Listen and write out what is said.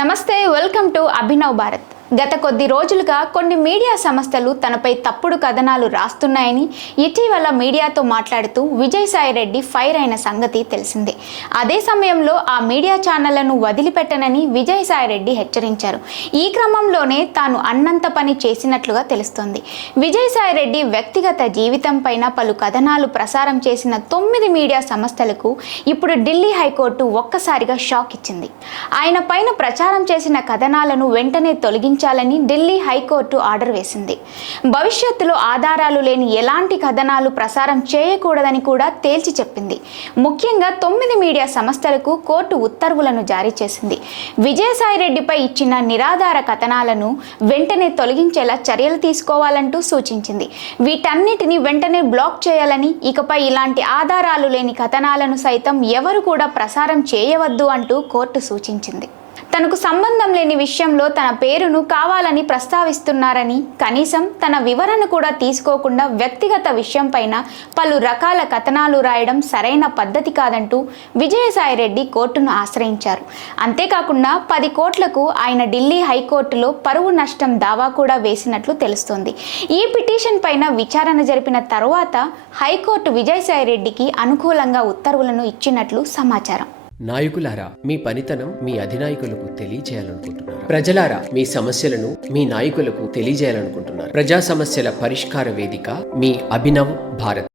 నమస్తే, welcome to Abhinav Bharat. గత కొద్ది రోజులుగా కొన్ని మీడియా సంస్థలు తనపై తప్పుడు కథనాలు రాస్తున్నాయని ఇటీవల మీడియాతో మాట్లాడుతూ విజయసాయిరెడ్డి ఫైర్ అయిన సంగతి తెలిసిందే. అదే సమయంలో ఆ మీడియా ఛానళ్లను వదిలిపెట్టనని విజయసాయిరెడ్డి హెచ్చరించారు. ఈ క్రమంలోనే తాను అన్నంత పని చేసినట్లుగా తెలుస్తోంది. విజయసాయిరెడ్డి వ్యక్తిగత జీవితం పైన పలు కథనాలు ప్రసారం చేసిన 9 మీడియా సంస్థలకు ఇప్పుడు ఢిల్లీ హైకోర్టు ఒక్కసారిగా షాక్ ఇచ్చింది. ఆయన పైన ప్రచారం చేసిన కథనాలను వెంటనే తొలగించాలని ఢిల్లీ హైకోర్టు ఆర్డర్ వేసింది. భవిష్యత్తులో ఆధారాలు లేని ఎలాంటి కథనాలు ప్రసారం చేయకూడదని కూడా తేల్చి చెప్పింది. ముఖ్యంగా 9 మీడియా సంస్థలకు కోర్టు ఉత్తర్వులను జారీ చేసింది. విజయసాయిరెడ్డిపై ఇచ్చిన నిరాధార కథనాలను వెంటనే తొలగించేలా చర్యలు తీసుకోవాలంటూ సూచించింది. వీటన్నిటిని వెంటనే బ్లాక్ చేయాలని, ఇకపై ఇలాంటి ఆధారాలు లేని కథనాలను సైతం ఎవరు కూడా ప్రసారం చేయవద్దు అంటూ కోర్టు సూచించింది. తనకు సంబంధం లేని విషయంలో తన పేరును కావాలని ప్రస్తావిస్తున్నారని, కనీసం తన వివరణ కూడా తీసుకోకుండా వ్యక్తిగత విషయం పైన పలు రకాల కథనాలు రాయడం సరైన పద్ధతి కాదంటూ విజయసాయిరెడ్డి కోర్టును ఆశ్రయించారు. అంతేకాకుండా 10 కోట్లకు ఆయన ఢిల్లీ హైకోర్టులో పరువు నష్టం దావా కూడా వేసినట్లు తెలుస్తోంది. ఈ పిటిషన్ పైన విచారణ జరిపిన తరువాత హైకోర్టు విజయసాయిరెడ్డికి అనుకూలంగా ఉత్తర్వులను ఇచ్చినట్లు సమాచారం. నాయకులారా, మీ పనితనం మీ అధినాయకులకు తెలియజేయాలనుకుంటున్నారు. ప్రజలారా, మీ సమస్యలను మీ నాయకులకు తెలియజేయాలనుకుంటున్నారు. ప్రజా సమస్యల పరిష్కార వేదిక మీ అభినవ్ భారత్.